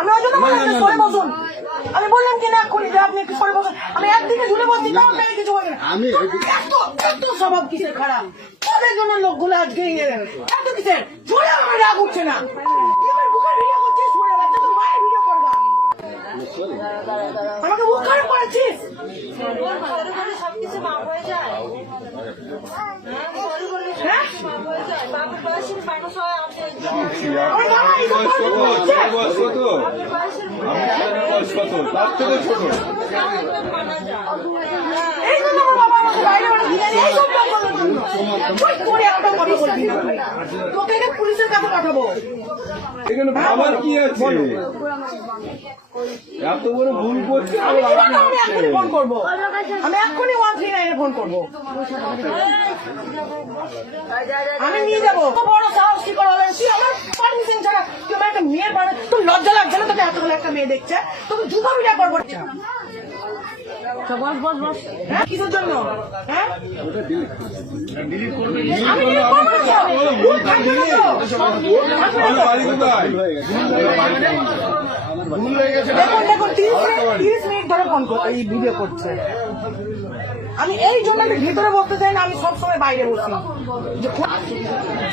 আমি ওই জন্য বললাম সরে বসুন। আমি বললাম কি না এক্ষুনি যে আপনি একটু সরে বসুন। আমি একদিকে ঝুলে বসছি তাও আপনাকে কিছু বলে না। এত স্বভাব কিসের খারাপ? তাদের জন্য লোকগুলো আজকে এত কিসের ঝুলে আমার রাগ উঠছে না। বুকের ভিডিও করছিস, তোর মায়ের ভিডিও করবা, আমাকে বুক খারাপ করেছিস। পুলিশের কাছে পাঠাবো। এখানে ভাবার কি আছে? এত বড় ভুল করছে। আমি এক্ষুনি ফোন করবো, আমি এক্ষুনি 139 ফোন করবো। আমি নিয়ে যাবো। বড় সাহস কি করে হলেন? তুই আমার পারমিশন ছাড়া তুই আমার একটা মেয়ের বাড়ি, তোর লজ্জা লাগছে না? তোকে এতগুলো একটা মেয়ে দেখছে, তোকে জুতা বিটা করবো। বস বস বস, হ্যাঁ কিসের জন্য? হ্যাঁ আমি দেখুন 30 মিনিট ধরে ফোন এই ভিডিও করছে। আমি এই জন্য ভিতরে বসতে চাই না, আমি সবসময় বাইরে বসি।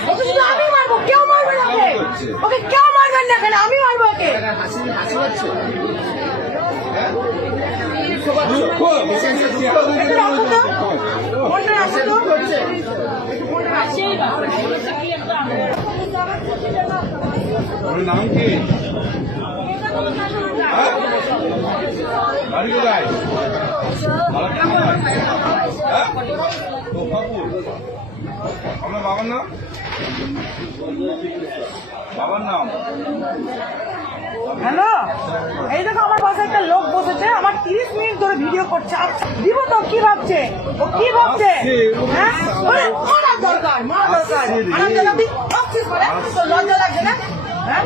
শুধু আমি মারবো, কেউ মারবে না ওকে, ওকে কেউ মারবেন না, কেন আমি মারবো ওকে। নাম কি? বাড়ি কোথায়? আমার বাবার নাম? বাবার নাম? হ্যালো, এই দেখো আমার পাশে একটা লোক বসেছে, আমার 30 মিনিট ধরে ভিডিও করছে। দিব তো? কি ভাবছে ও? কি ভাবছে? হ্যাঁ মারা দরকার, মারা দরকার। লজ্জা লাগছে না? হ্যাঁ